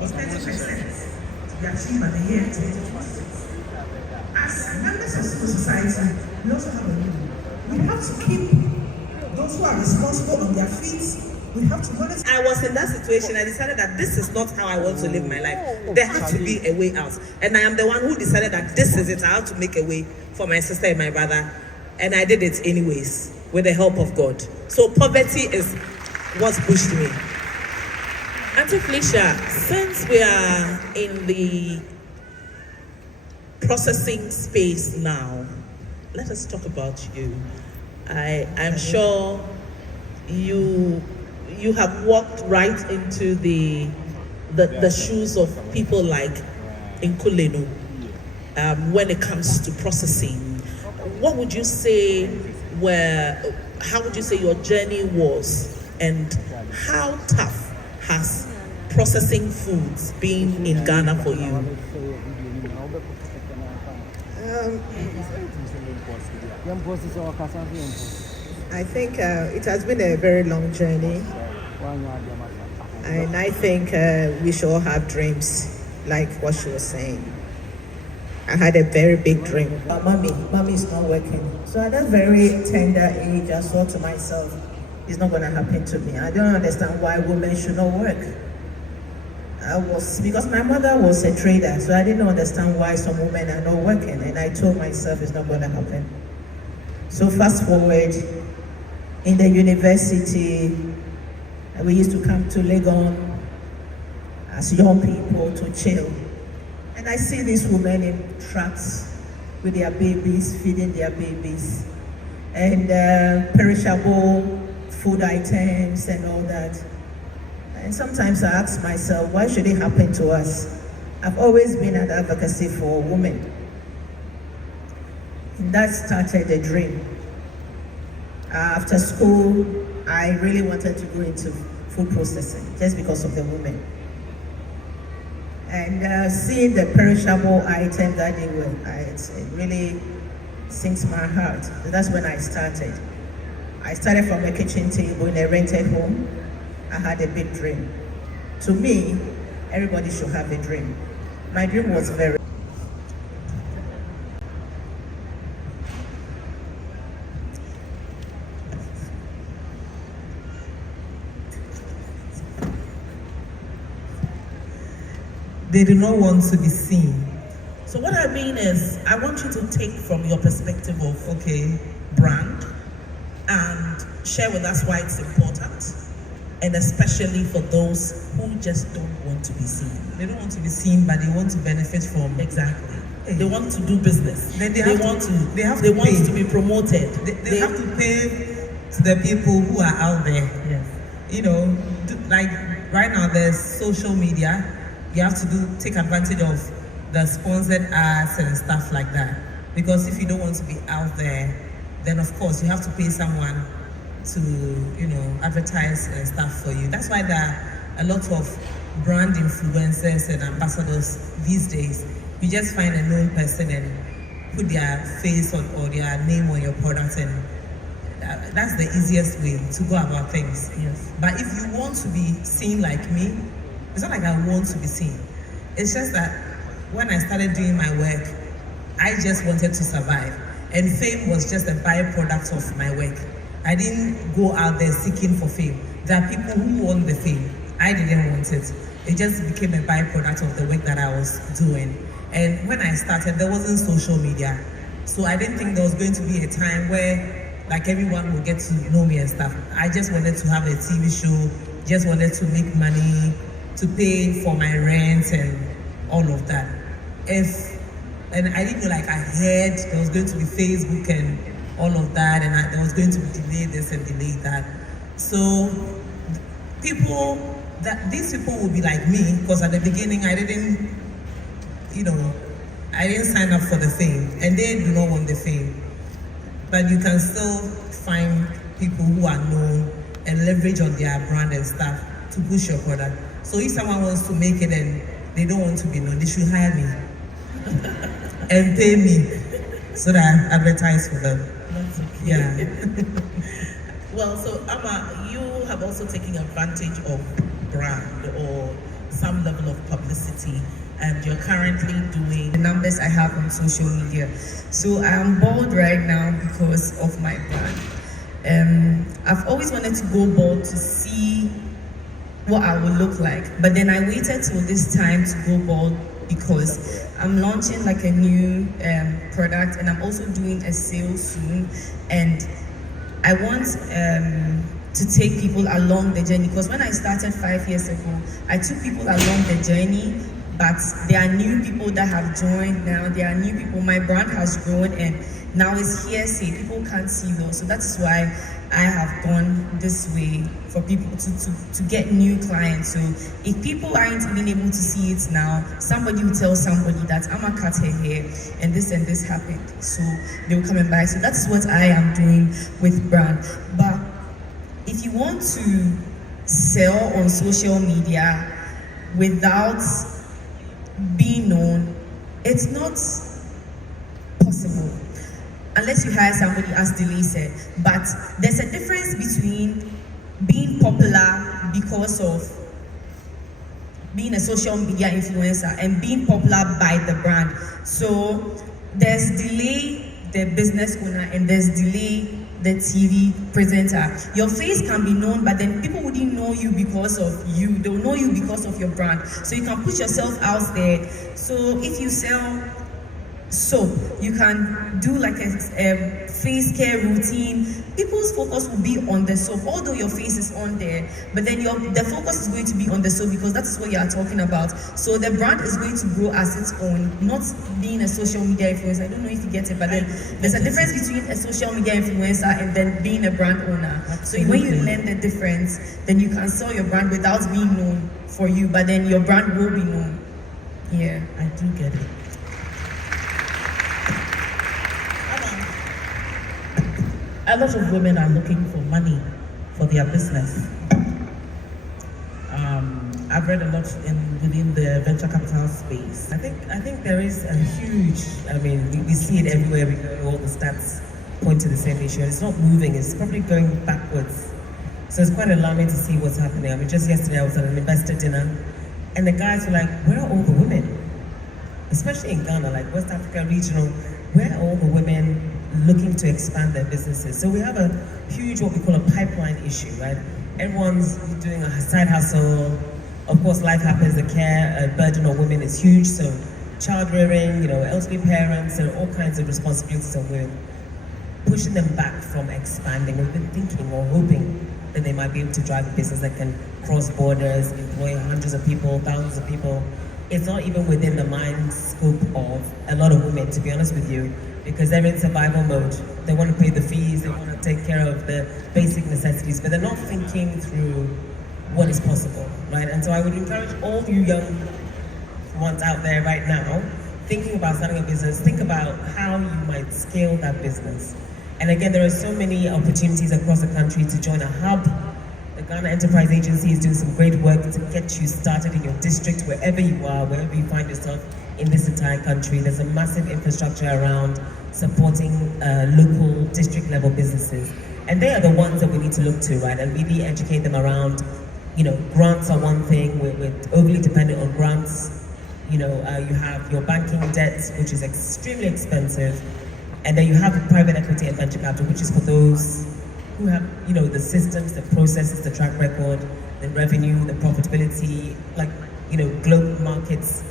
was 30% to be achieved by the year 2026. As members of civil society, we also have a role. We have to keep those who are responsible on their feet. We have to monitor. I was in that situation. I decided that this is not how I want to live my life. There had to be a way out. And I am the one who decided that this is it. I have to make a way for my sister and my brother. And I did it anyways, with the help of God. So poverty is what pushed me. Auntie Felicia, since we are in the processing space now, let us talk about you. I'm sure you have walked right into the shoes of people like Nkulenu when it comes to processing. What would you say how would you say your journey was, and how tough has processing foods been in Ghana for you? I think it has been a very long journey, and I think we should all have dreams, like what she was saying. I had a very big dream. Mommy is not working. So at that very tender age, I thought to myself, it's not going to happen to me. I don't understand why women should not work. Because my mother was a trader, so I didn't understand why some women are not working. And I told myself it's not going to happen. So fast forward, in the university, we used to come to Legon as young people to chill. And I see these women in trucks with their babies, feeding their babies, and perishable food items and all that. And sometimes I ask myself, why should it happen to us? I've always been an advocacy for women. And that started a dream. After school, I really wanted to go into food processing just because of the women. And seeing the perishable item that they were, it really sinks my heart. So that's when I started. I started from a kitchen table in a rented home. I had a big dream. To me, everybody should have a dream. My dream was very... They do not want to be seen. So what I mean is, I want you to take from your perspective of, brand, and share with us why it's important, and especially for those who just don't want to be seen. They don't want to be seen, but they want to benefit from. Exactly. They want to do business. They want to be promoted. They have to pay to the people who are out there. Yes. You know, like right now there's social media. You have to take advantage of the sponsored ads and stuff like that. Because if you don't want to be out there, then of course you have to pay someone to, advertise and stuff for you. That's why there are a lot of brand influencers and ambassadors these days. You just find a known person and put their face on or their name on your product, and that's the easiest way to go about things. Yes. But if you want to be seen like me, it's not like I want to be seen. It's just that when I started doing my work, I just wanted to survive. And fame was just a byproduct of my work. I didn't go out there seeking for fame. There are people who want the fame. I didn't want it. It just became a byproduct of the work that I was doing. And when I started, there wasn't social media. So I didn't think there was going to be a time where like everyone would get to know me and stuff. I just wanted to have a TV show, just wanted to make money, to pay for my rent and all of that. And I didn't know, like I heard there was going to be Facebook and all of that, and there was going to be delay this and delay that. So these people would be like me, because at the beginning I didn't sign up for the fame, and they do not want the fame. But you can still find people who are known and leverage on their brand and stuff to push your product. So if someone wants to make it and they don't want to be known, they should hire me and pay me so that I advertise for them. That's okay. Yeah. Well, so Amma, you have also taken advantage of brand or some level of publicity, and you're currently doing the numbers I have on social media. So I am bold right now because of my brand. I've always wanted to go bold to see what I would look like, but then I waited till this time to go bold because I'm launching like a new product, and I'm also doing a sale soon, and I want to take people along the journey, because when I started 5 years ago, I took people along the journey, but there are new people that have joined now. There are new people. My brand has grown, and now it's hearsay. People can't see well. So that's why I have gone this way, for people to get new clients. So if people aren't even able to see it now, somebody will tell somebody that I'm a cut her hair and this happened. So they will come and buy. So that's what I am doing with brand. But if you want to sell on social media without being known, it's not possible unless you hire somebody, as Delay said. But there's a difference between being popular because of being a social media influencer and being popular by the brand. So there's Delay, the business owner, and there's Delay, the TV presenter. Your face can be known, but then people wouldn't know you because of you. They'll know you because of your brand. So you can put yourself out there. So if you sell soap, you can do like a face care routine. People's focus will be on the soap, although your face is on there, but then the focus is going to be on the soap because that's what you are talking about. So the brand is going to grow as its own, not being a social media influencer. I don't know if you get it, but then there's a difference between a social media influencer and then being a brand owner. So when you learn the difference, then you can sell your brand without being known for you, but then your brand will be known. Yeah, I do get it. A lot of women are looking for money for their business. I've read a lot within the venture capital space. I think there is a huge, we see it everywhere we go, all the stats point to the same issue. It's not moving, it's probably going backwards. So it's quite alarming to see what's happening. Just yesterday I was at an investor dinner, and the guys were like, where are all the women? Especially in Ghana, like West Africa regional, where are all the women looking to expand their businesses? So we have a huge, what we call a pipeline issue, right? Everyone's doing a side hustle. Of course, life happens, the care burden on women is huge. So child rearing, elderly parents, there are all kinds of responsibilities on women. Pushing them back from expanding. We've been thinking or hoping that they might be able to drive a business that can cross borders, employ hundreds of people, thousands of people. It's not even within the mind scope of a lot of women, to be honest with you, because they're in survival mode. They want to pay the fees, they want to take care of the basic necessities, but they're not thinking through what is possible, right? And so I would encourage all you young ones out there right now, thinking about starting a business, think about how you might scale that business. And again, there are so many opportunities across the country to join a hub. The Ghana Enterprise Agency is doing some great work to get you started in your district, wherever you are, wherever you find yourself in this entire country. There's a massive infrastructure around supporting local district level businesses. And they are the ones that we need to look to, right? And really educate them around, grants are one thing. We're overly dependent on grants. You have your banking debt, which is extremely expensive. And then you have private equity and venture capital, which is for those who have, the systems, the processes, the track record, the revenue, the profitability, global markets,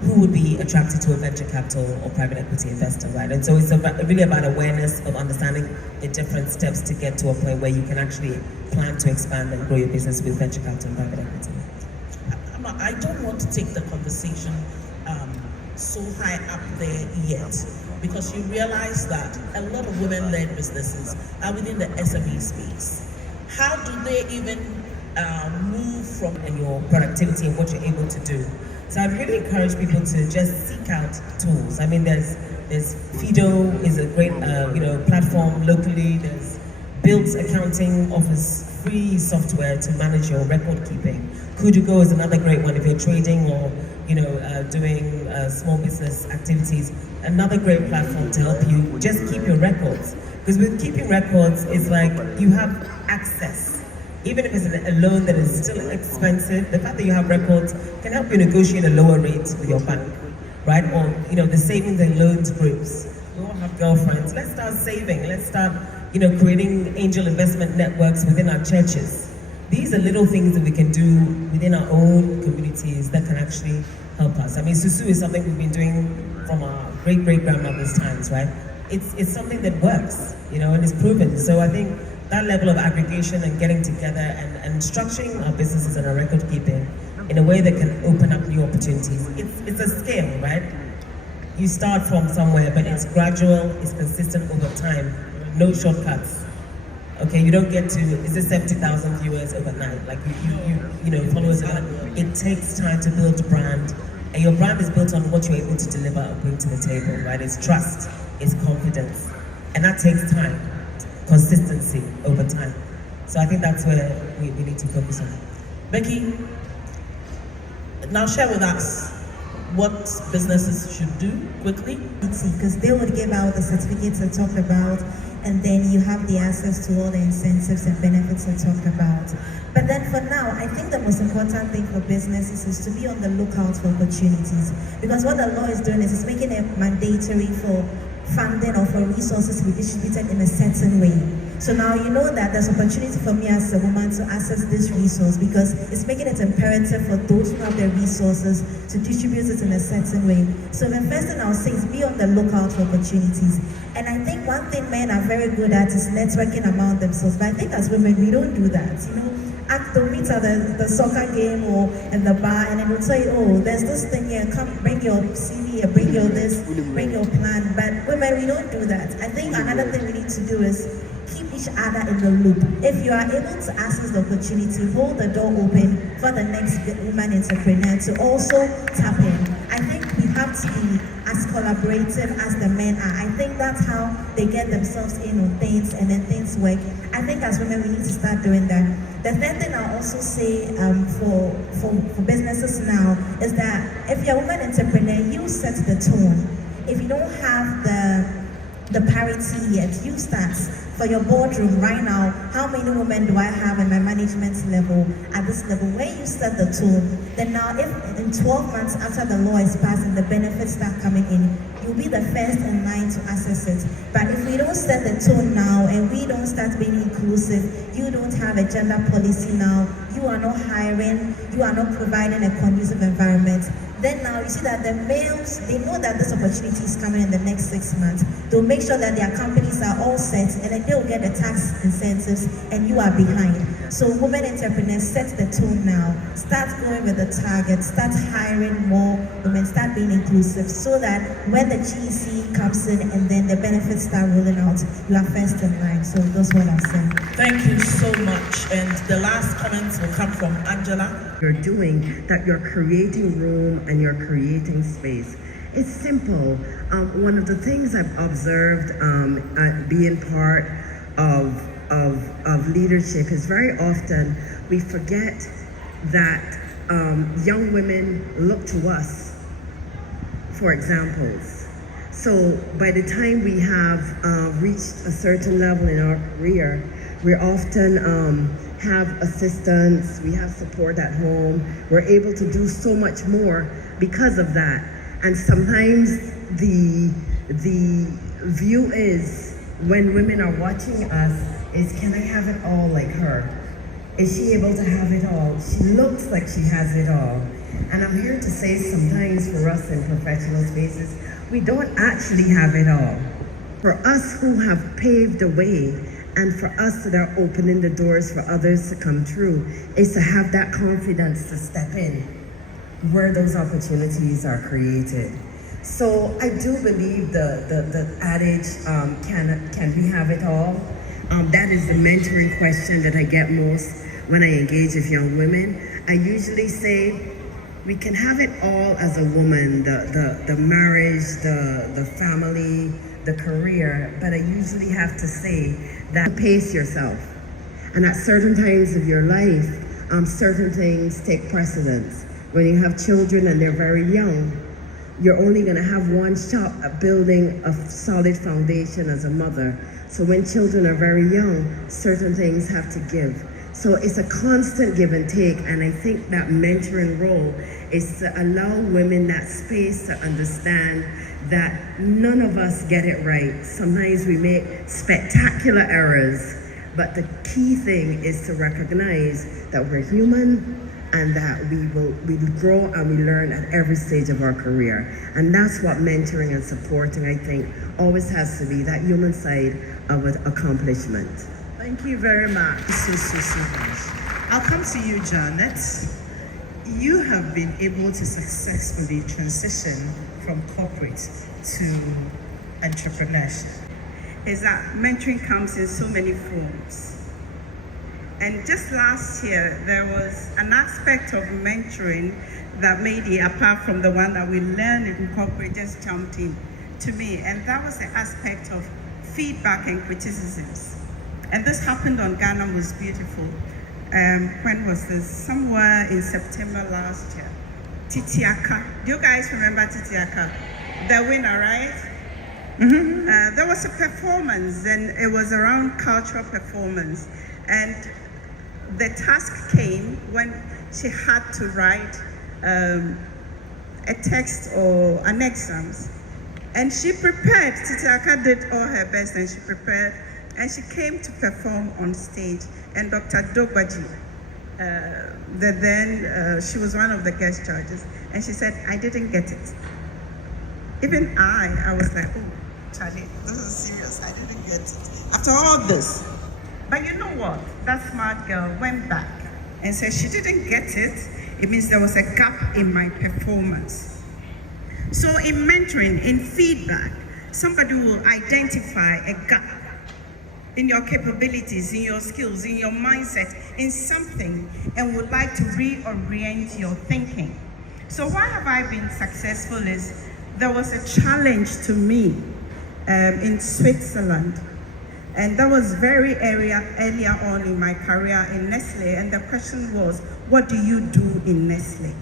who would be attracted to a venture capital or private equity investor, right? And so it's really about awareness of understanding the different steps to get to a point where you can actually plan to expand and grow your business with venture capital and private equity. I don't want to take the conversation so high up there yet, because you realize that a lot of women-led businesses are within the SME space. How do they even move from your productivity and what you're able to do? So I'd really encourage people to just seek out tools. There's Fido is a great platform locally. There's Built Accounting offers free software to manage your record keeping. Kudugo is another great one if you're trading or doing small business activities. Another great platform to help you just keep your records. Because with keeping records, it's like you have access Even if it's a loan that is still expensive, the fact that you have records can help you negotiate a lower rate with your bank, right? Or, the savings and loans groups. We all have girlfriends. Let's start saving. Let's start, creating angel investment networks within our churches. These are little things that we can do within our own communities that can actually help us. I mean, Susu is something we've been doing from our great-great-grandmother's times, right? It's something that works, and it's proven. So I think that level of aggregation and getting together and structuring our businesses and our record keeping in a way that can open up new opportunities. It's a scale, right? You start from somewhere, but it's gradual, it's consistent over time. No shortcuts. Okay, you don't get to, is it 70,000 viewers overnight? Like followers overnight. It takes time to build a brand. And your brand is built on what you're able to deliver and bring to the table, right? It's trust, it's confidence. And that takes time, consistency over time. So I think that's where we need to focus on. Becky, now share with us what businesses should do quickly. Because they would give out the certificates I talked about, and then you have the access to all the incentives and benefits I talked about. But then for now, I think the most important thing for businesses is to be on the lookout for opportunities. Because what the law is doing is it's making it mandatory for funding or for resources to be distributed in a certain way. So now you know that there's opportunity for me as a woman to access this resource, because it's making it imperative for those who have the resources to distribute it in a certain way. So the first thing I'll say is be on the lookout for opportunities. And I think one thing men are very good at is networking among themselves. But I think as women, we don't do that. They'll meet at the soccer game or in the bar, and then they'll tell you, oh, there's this thing here, come bring your CV here, bring your this, bring your plan. But women, we don't do that. I think another thing we need to do is keep each other in the loop. If you are able to access the opportunity, hold the door open for the next woman entrepreneur to also tap in. I think we have to be as collaborative as the men are. I think that's how they get themselves in on things and then things work. I think as women, we need to start doing that. The third thing I'll also say for businesses now is that if you're a woman entrepreneur, you set the tone. If you don't have the parity yet, you start. For your boardroom right now, how many women do I have in my management level, at this level? Where you set the tone, then now if in 12 months after the law is passed and the benefits start coming in, you'll be the first in line to access it. But if we don't set the tone now and we don't start being inclusive, you don't have a gender policy now, you are not hiring, you are not providing a conducive environment, then now you see that the males, they know that this opportunity is coming in the next 6 months. They'll make sure that their companies are all set, and then they'll get the tax incentives and you are behind. So women entrepreneurs, set the tone now. Start going with the target, start hiring more women, start being inclusive, so that when the GEC comes in and then the benefits start rolling out, you are first in line. So that's what I'm saying. Thank you so much. And the last comments will come from Angela. You're doing, that you're creating room and you're creating space. It's simple. One of the things I've observed being part of leadership is very often we forget that young women look to us for examples. So by the time we have reached a certain level in our career, we often have assistance, we have support at home, we're able to do so much more because of that. And sometimes the view is, when women are watching us, is can I have it all like her? Is she able to have it all? She looks like she has it all. And I'm here to say sometimes for us in professional spaces, we don't actually have it all. For us who have paved the way, and for us that are opening the doors for others to come through, is to have that confidence to step in where those opportunities are created. So I do believe the adage, can we have it all? That is the mentoring question that I get most when I engage with young women. I usually say, we can have it all as a woman, the marriage, the family, the career, but I usually have to say that pace yourself. And at certain times of your life, certain things take precedence. When you have children and they're very young, you're only gonna have one shot at building a solid foundation as a mother. So when children are very young, certain things have to give. So it's a constant give and take, and I think that mentoring role is to allow women that space to understand that none of us get it right. Sometimes we make spectacular errors, but the key thing is to recognize that we're human and that we grow and we learn at every stage of our career. And that's what mentoring and supporting, I think, always has to be, that human side of an accomplishment. Thank you very much. So much. I'll come to you, Janet. You have been able to successfully transition from corporate to entrepreneurship. Is that mentoring comes in so many forms. And just last year, there was an aspect of mentoring that made it, apart from the one that we learned in corporate, just jumped in to me. And that was the aspect of feedback and criticisms. And this happened on Ghana Most Beautiful. When was this? Somewhere in September last year. Titiaka. Do you guys remember Titiaka? The winner, right? Mm-hmm. There was a performance, and it was around cultural performance. And the task came when she had to write a text or an exams. And she prepared. Titiaka did all her best, and she prepared. And she came to perform on stage, and Dr. Dogbaji, she was one of the guest judges, and she said, I didn't get it. Even I was like, oh, Charlie, this is serious, I didn't get it. After all this. But you know what? That smart girl went back and said she didn't get it. It means there was a gap in my performance. So in mentoring, in feedback, somebody will identify a gap in your capabilities, in your skills, in your mindset, in something, and would like to reorient your thinking. So why have I been successful is, there was a challenge to me in Switzerland. And that was very earlier on in my career in Nestle. And the question was, what do you do in Nestle?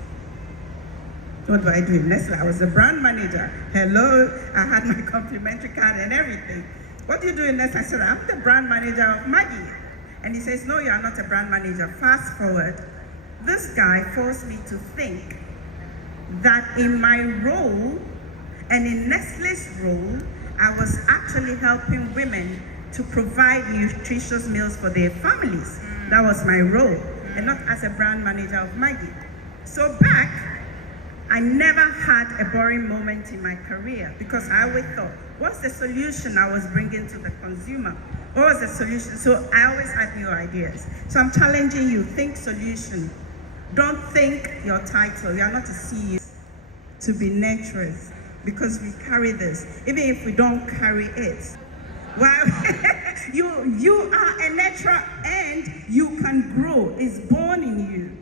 What do I do in Nestle? I was a brand manager. Hello, I had my complimentary card and everything. What do you do in Nestle? I said, I'm the brand manager of Maggie. And he says, no, you are not a brand manager. Fast forward, this guy forced me to think that in my role and in Nestle's role, I was actually helping women to provide nutritious meals for their families. That was my role, and not as a brand manager of Maggie. So back, I never had a boring moment in my career, because I always thought, what's the solution I was bringing to the consumer? What was the solution? So I always had new ideas. So I'm challenging you, think solution. Don't think your title. You are not a CEO. To be nurturers, because we carry this. Even if we don't carry it, well, you are a nurturer and you can grow. It's born in you.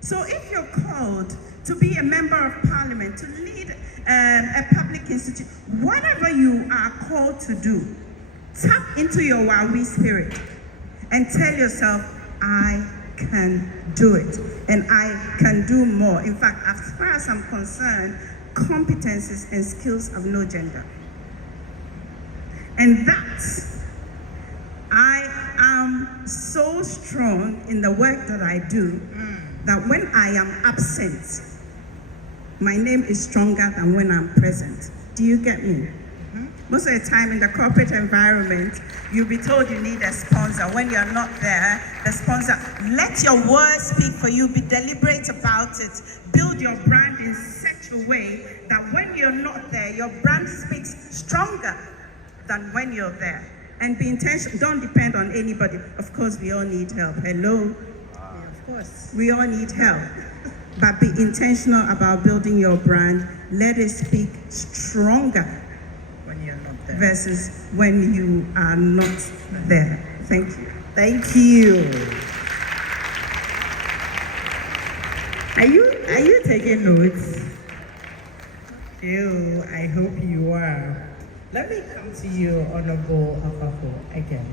So if you're called to be a member of parliament, to lead a public institute, whatever you are called to do, tap into your Wawi spirit and tell yourself, I can do it and I can do more. In fact, as far as I'm concerned, competencies and skills have no gender. And that, I am so strong in the work that I do that when I am absent, my name is stronger than when I'm present. Do you get me? Most of the time in the corporate environment, you'll be told you need a sponsor. When you're not there, the sponsor, let your words speak for you. Be deliberate about it. Build your brand in such a way that when you're not there, your brand speaks stronger than when you're there. And be intentional. Don't depend on anybody. Of course, we all need help. Hello? Yeah, of course. We all need help. But be intentional about building your brand. Let it speak stronger versus when you are not there. Thank you. Thank you. Are you taking notes? Ew, I hope you are. Let me come to you, Honorable Akafo, again.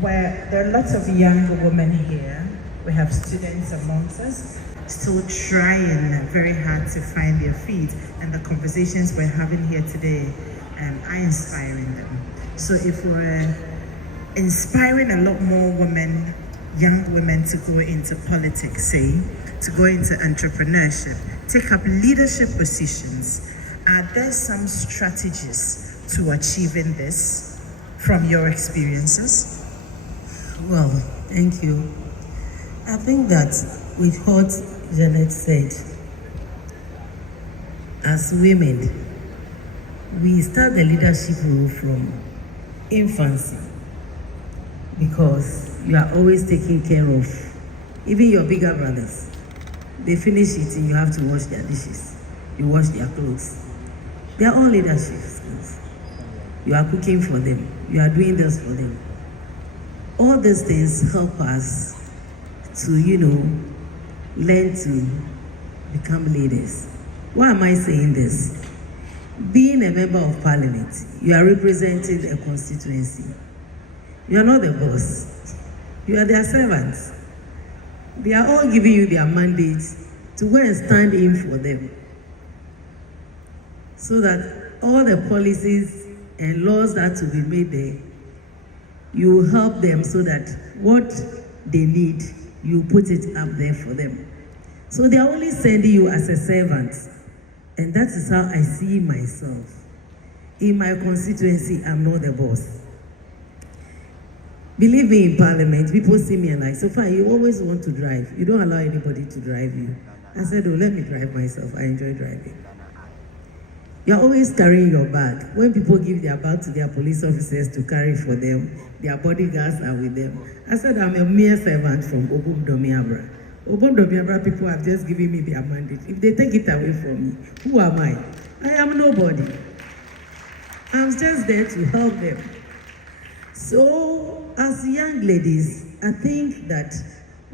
Where there are lots of young women here. We have students amongst us, still trying very hard to find their feet. And the conversations we're having here today are inspiring them. So if we're inspiring a lot more women young women to go into politics, say, to go into entrepreneurship, take up leadership positions, are there some strategies to achieving this from your experiences? Well, thank you. I think that with what Janet said, as women, we start the leadership role from infancy because you are always taking care of even your bigger brothers. They finish eating, you have to wash their dishes, you wash their clothes. They are all leadership skills. You are cooking for them, you are doing this for them. All these things help us to, learn to become leaders. Why am I saying this? Being a member of parliament, you are representing a constituency. You are not the boss. You are their servants. They are all giving you their mandates to go and stand in for them. So that all the policies and laws that will be made there, you will help them so that what they need, you put it up there for them. So they are only sending you as a servant. And that is how I see myself. In my constituency, I'm not the boss. Believe me, in parliament, people see me and like, so far, you always want to drive. You don't allow anybody to drive you. I said, oh, let me drive myself. I enjoy driving. You're always carrying your bag. When people give their bag to their police officers to carry for them, their bodyguards are with them. I said, I'm a mere servant from Obum Domiabra. Obum Domiabra people have just given me their mandate. If they take it away from me, who am I? I am nobody. I'm just there to help them. So, as young ladies, I think that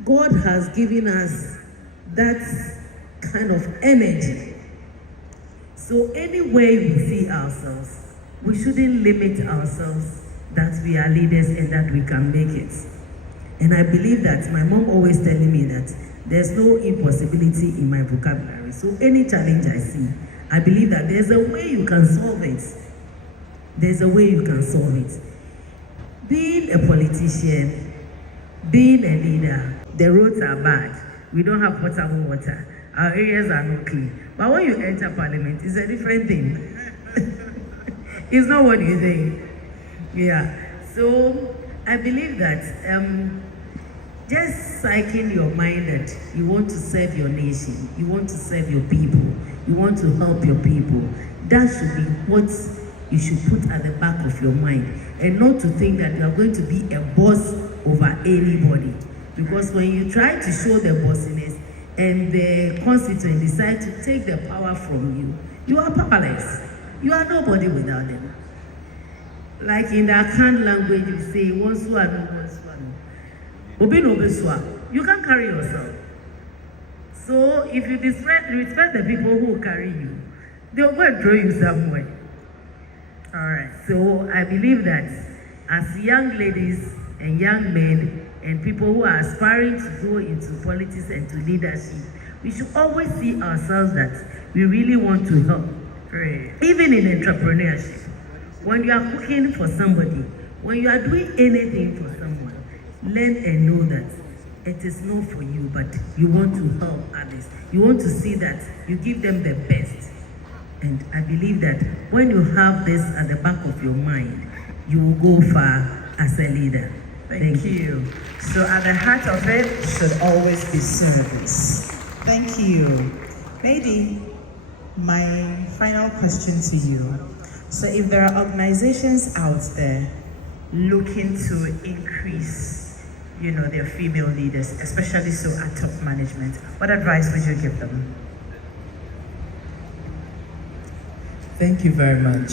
God has given us that kind of energy. So anywhere we see ourselves, we shouldn't limit ourselves that we are leaders and that we can make it. And I believe that my mom always telling me that there's no impossibility in my vocabulary. So any challenge I see, I believe that there's a way you can solve it. There's a way you can solve it. Being a politician, being a leader, the roads are bad. We don't have potable water. Our areas are not clean. But when you enter parliament, it's a different thing. It's not what you think. Yeah. So I believe that just psyching your mind that you want to serve your nation, you want to serve your people, you want to help your people, that should be what you should put at the back of your mind, and not to think that you are going to be a boss over anybody. Because when you try to show the bossiness and the constituent decide to take the power from you, you are powerless. You are nobody without them. Like in the Akan language, you say, you can't carry yourself. So if you respect the people who carry you, they'll go and throw you somewhere. All right. So I believe that as young ladies and young men and people who are aspiring to go into politics and to leadership, we should always see ourselves that we really want to help. Right. Even in entrepreneurship, when you are cooking for somebody, when you are doing anything for someone, learn and know that it is not for you, but you want to help others. You want to see that you give them the best. And I believe that when you have this at the back of your mind, you will go far as a leader. Thank you. So at the heart of it should always be service. Thank you. Lady, my final question to you. So if there are organizations out there looking to increase, their female leaders, especially so at top management, what advice would you give them? Thank you very much.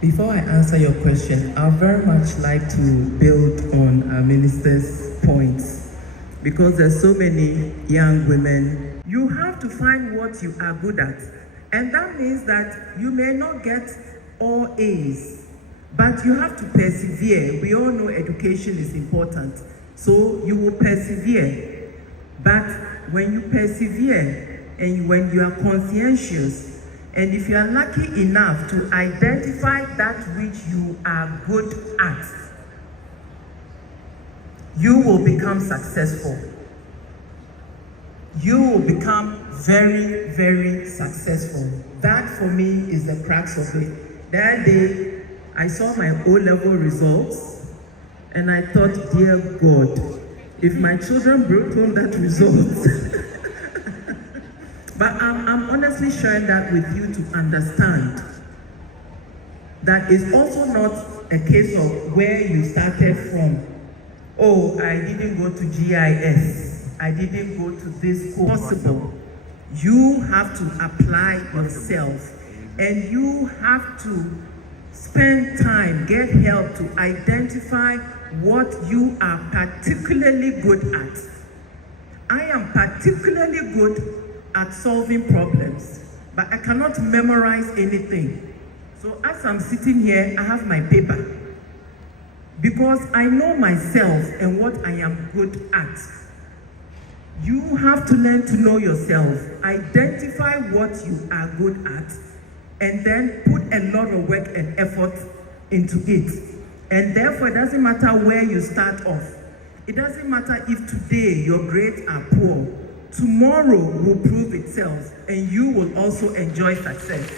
Before I answer your question, I'd very much like to build on our minister's points, because there's so many young women. You have to find what you are good at, and that means that you may not get all A's, but you have to persevere. We all know education is important, so you will persevere. But when you persevere and when you are conscientious, and if you are lucky enough to identify that which you are good at, you will become successful. You will become very, very successful. That for me is the crux of it. That day, I saw my O-level results and I thought, dear God, if my children brought home that result. But I'm honestly sharing that with you to understand that it's also not a case of where you started from. Oh, I didn't go to GIS. I didn't go to this course. Possible. You have to apply yourself and you have to spend time, get help to identify what you are particularly good at. I am particularly good at solving problems, but I cannot memorize anything. So as I'm sitting here, I have my paper because I know myself and what I am good at. You have to learn to know yourself, identify what you are good at, and then put a lot of work and effort into it. And therefore, it doesn't matter where you start off. It doesn't matter if today your grades are poor. Tomorrow will prove itself, and you will also enjoy success.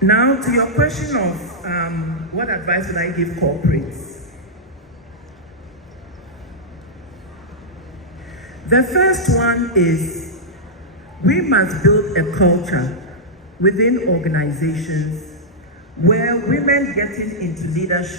Now, to your question of what advice would I give corporates? The first one is we must build a culture within organizations where women getting into leadership